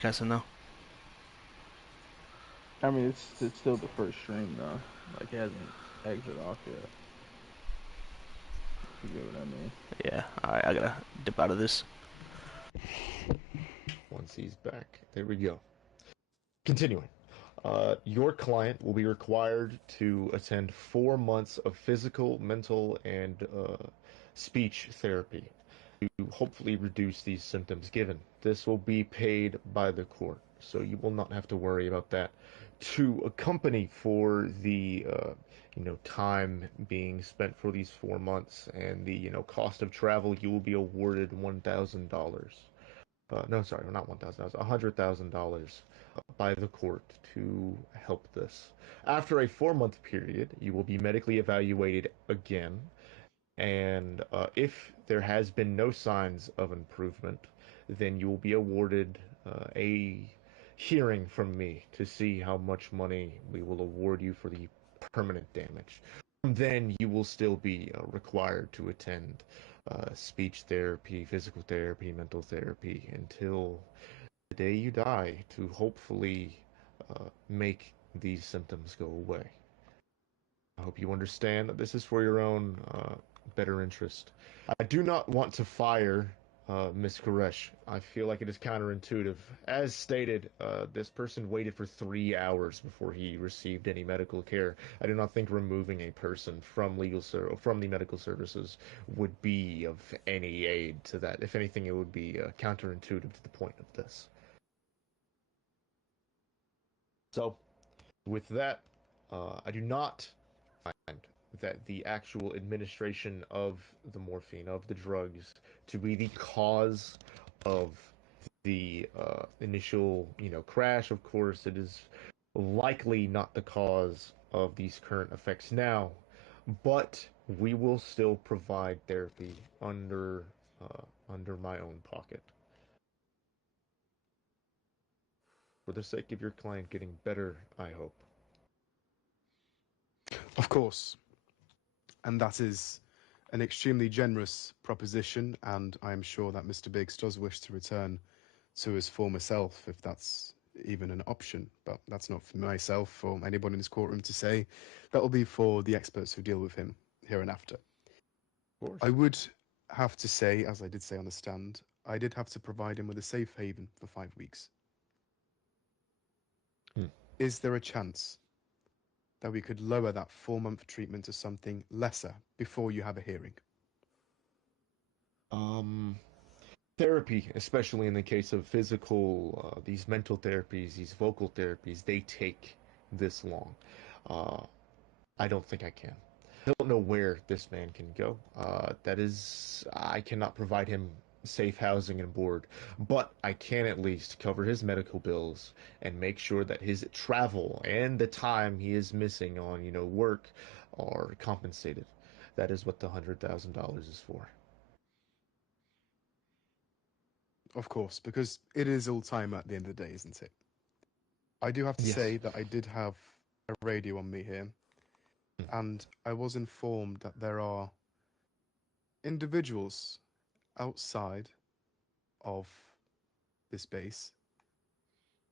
Guessing though. I mean, it's still the first stream though. Like it hasn't exited off yet. You get what I mean? Yeah. All right. I gotta dip out of this. Once he's back. There we go. Continuing. Your client will be required to attend 4 months of physical, mental, and speech therapy to hopefully reduce these symptoms given. This will be paid by the court, so you will not have to worry about that. To accompany for the time being spent for these 4 months and the cost of travel, you will be awarded $1,000. No, sorry, not $1,000, $100,000 by the court to help this. After a 4 month period, you will be medically evaluated again, and if there has been no signs of improvement, then you will be awarded a hearing from me to see how much money we will award you for the permanent damage. Then you will still be required to attend speech therapy, physical therapy, mental therapy until the day you die to hopefully make these symptoms go away. I hope you understand that this is for your own better interest. I do not want to fire Miss Koresh. I feel like it is counterintuitive. As stated, this person waited for 3 hours before he received any medical care. I do not think removing a person from from the medical services would be of any aid to that. If anything, it would be counterintuitive to the point of this. So, with that, I do not find that the actual administration of the morphine, of the drugs, to be the cause of the initial, crash. Of course, it is likely not the cause of these current effects now, but we will still provide therapy under my own pocket for the sake of your client getting better. I hope. Of course, and that is an extremely generous proposition, and I am sure that Mr. Biggs does wish to return to his former self, if that's even an option. But that's not for myself or anybody in this courtroom to say. That will be for the experts who deal with him hereinafter. Of course. I would have to say, as I did say on the stand, I did have to provide him with a safe haven for 5 weeks. Hmm. Is there a chance that we could lower that 4 month treatment to something lesser before you have a hearing? Um, Therapy, especially in the case of these mental therapies, these vocal therapies, they take this long. Uh, I don't think I can. I don't know where this man can go. I cannot provide him safe housing and board, but I can at least cover his medical bills and make sure that his travel and the time he is missing on, work are compensated. That is what the $100,000 is for. Of course, because it is all time at the end of the day, isn't it? I do have to Yes. say that I did have a radio on me here, and I was informed that there are individuals outside of this base.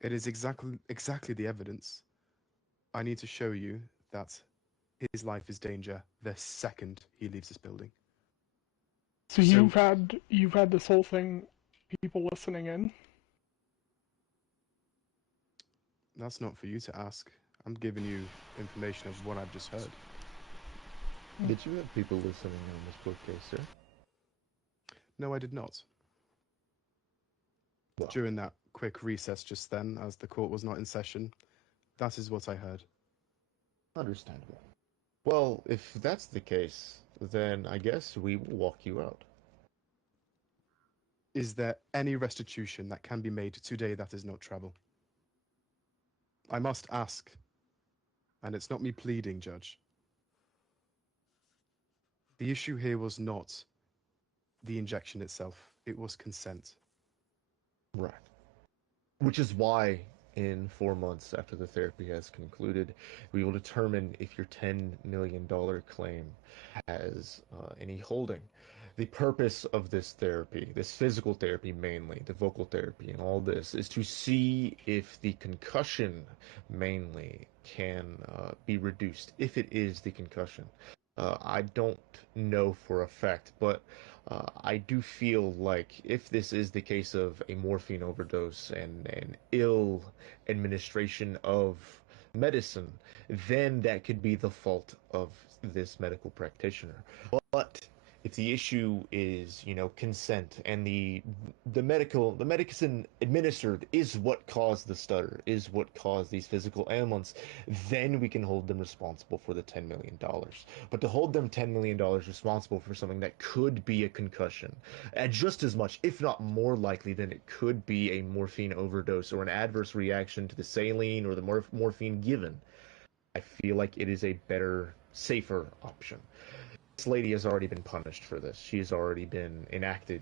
It is exactly the evidence. I need to show you that his life is danger the second he leaves this building. So So you've had this whole thing, people listening in. that's not for you to ask. I'm giving you information of what I've just heard. Did you have people listening on this court case, sir? No, I did not. Well, During that quick recess just then, as the court was not in session, that is what I heard. understandable. Well, if that's the case, then I guess we will walk you out. Is there any restitution that can be made today that is not travel? I must ask, and it's not me pleading, Judge. The issue here was not the injection itself, it was consent. Right. Which is why, in 4 months after the therapy has concluded, we will determine if your $10 million claim has any holding. the purpose of this therapy, this physical therapy mainly, the vocal therapy and all this, is to see if the concussion mainly can be reduced, if it is the concussion. I don't know for a fact, but I do feel like if this is the case of a morphine overdose and an ill administration of medicine, then that could be the fault of this medical practitioner. But if the issue is, consent and the medicine administered is what caused the stutter, is what caused these physical ailments, then we can hold them responsible for the $10 million. But to hold them $10 million responsible for something that could be a concussion, and just as much, if not more likely than it could be a morphine overdose or an adverse reaction to the saline or the morphine given, I feel like it is a better, safer option. This lady has already been punished for this. She has already been enacted.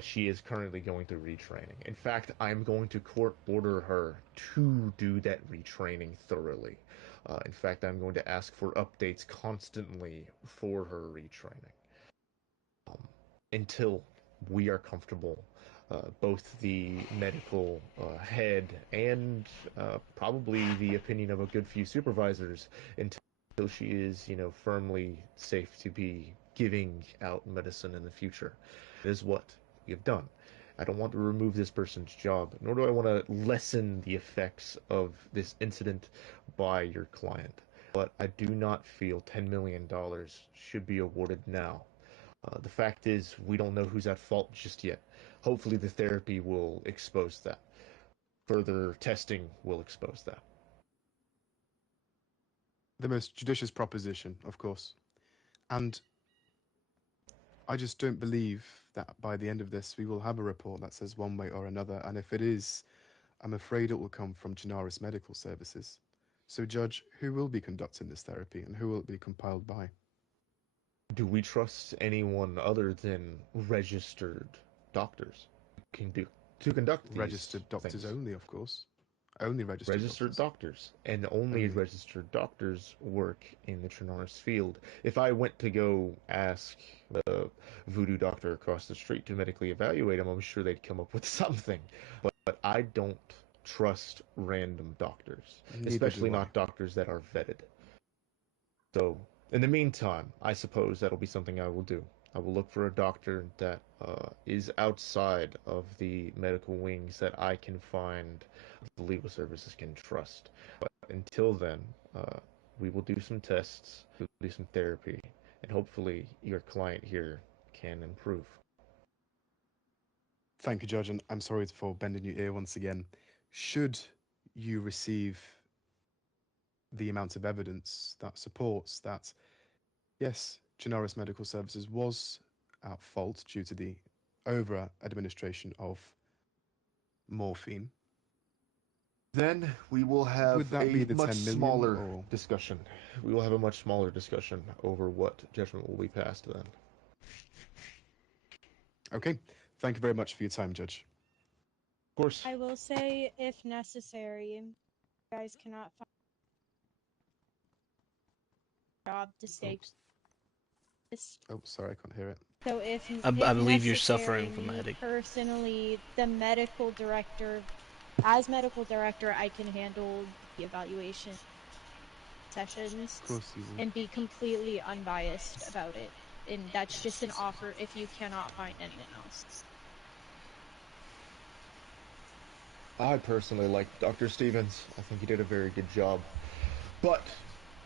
She is currently going through retraining. In fact, I'm going to court order her to do that retraining thoroughly. In fact, I'm going to ask for updates constantly for her retraining. Until we are comfortable, both the medical head and probably the opinion of a good few supervisors, until she is, firmly safe to be giving out medicine in the future. That is what we have done. I don't want to remove this person's job, nor do I want to lessen the effects of this incident by your client. But I do not feel $10 million should be awarded now. The fact is, we don't know who's at fault just yet. Hopefully the therapy will expose that. Further testing will expose that. The most judicious proposition, of course. And I just don't believe that by the end of this we will have a report that says one way or another. And if it is, I'm afraid it will come from Chernarus Medical Services. So, Judge, who will be conducting this therapy and who will it be compiled by? Do we trust anyone other than registered doctors to conduct these Registered doctors things? only, of course. Only registered doctors. And only Only. registered doctors work in the Chernarus field. If I went to go ask the voodoo doctor across the street to medically evaluate him, I'm sure they'd come up with something. But I don't trust random doctors, Neither especially do I. not doctors that are vetted. So, in the meantime, I suppose that'll be something I will do. I will look for a doctor that is outside of the medical wings that I can find the legal services can trust. But until then, we will do some tests, we'll do some therapy, and hopefully your client here can improve. Thank you, Judge, and I'm sorry for bending your ear once again. Should you receive the amount of evidence that supports that, yes, Chernarus Medical Services was at fault due to the over-administration of morphine, Then we will have would that be a the much 10 million smaller or... discussion. We will have a much smaller discussion over what judgment will be passed then. Okay, thank you very much for your time, Judge. Of course. I will say, if necessary, you guys cannot find a job to stay. Oh, sorry, I can't hear it. So if I believe you're necessary, suffering from a me headache. personally, the medical director, as medical director, I can handle the evaluation sessions Of course you will. and be completely unbiased about it. And that's just an offer if you cannot find anyone else. I personally like Dr. Stevens. I think he did a very good job. But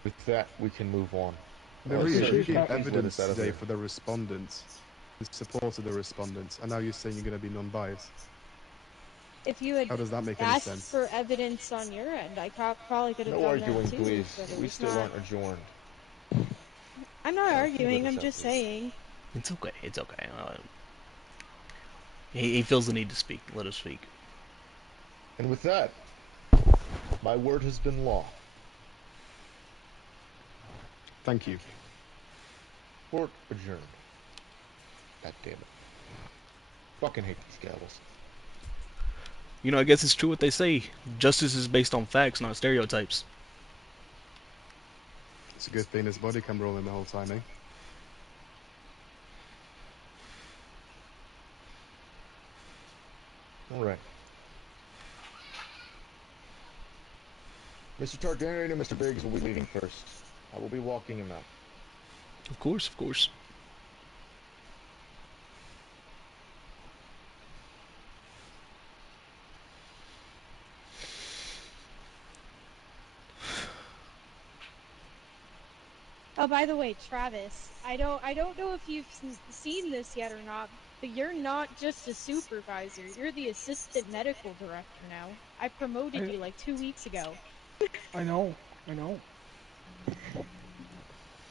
with that, we can move on. Maria, sir, you please gave let evidence us out of today here. for the respondents, the support of the respondents, and now you're saying you're going to be non-biased. If you had How does that make any asked sense? for evidence on your end, I probably could have No done arguing, that too. please. But it We was still not. aren't adjourned. I'm not Let arguing. us I'm out, just please. saying. It's okay. It's okay. He feels the need to speak. Let us speak. And with that, my word has been law. Thank you. Court adjourned. God damn it. Fucking hate these gavels. You know, I guess it's true what they say. Justice is based on facts, not stereotypes. It's a good thing there's body cam rolling the whole time, eh? Alright. Mr. Targaryen and Mr. Biggs will be leaving first. I will be walking him out. Of course, of course. Oh, by the way, Travis, I don't know if you've seen this yet or not, but you're not just a supervisor. You're the assistant medical director now. I promoted you like 2 weeks ago. I know.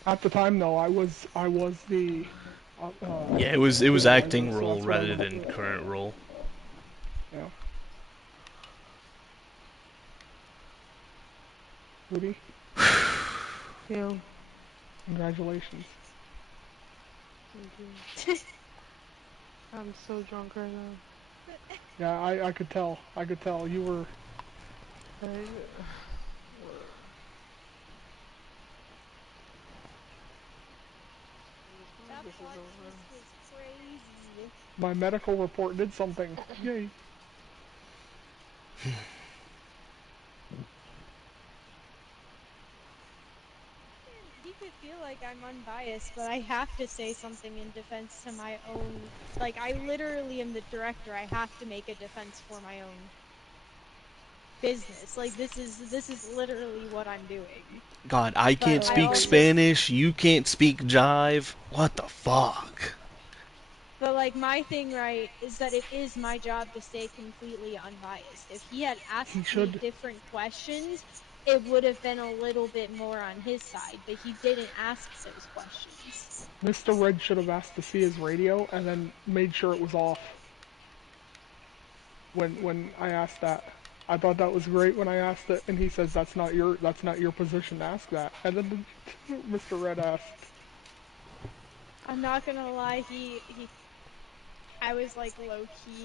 At the time, though, I was the Yeah, it was supervisor, acting so role that's what rather I'm. than current role. Yeah. Ruby, Yo, congratulations. thank you. I'm so drunk right now. Yeah, I could tell. I could tell you were. I, That this is plot over. twist was crazy. My medical report did something. Yay. You could feel like I'm unbiased, but I have to say something in defense to my own. Like, I literally am the director. I have to make a defense for my own business. Like, this is literally what I'm doing. God, I But can't I speak also, Spanish. You can't speak jive. What the fuck? but like my thing, right, is that it is my job to stay completely unbiased. If he had He asked me should. different questions, it would have been a little bit more on his side, but he didn't ask those questions. Mr. Red should have asked to see his radio and then made sure it was off. When I asked that, I thought that was great when I asked it, and he says that's not your position to ask that. And then Mr. Red asked. I'm not gonna lie, I was like low key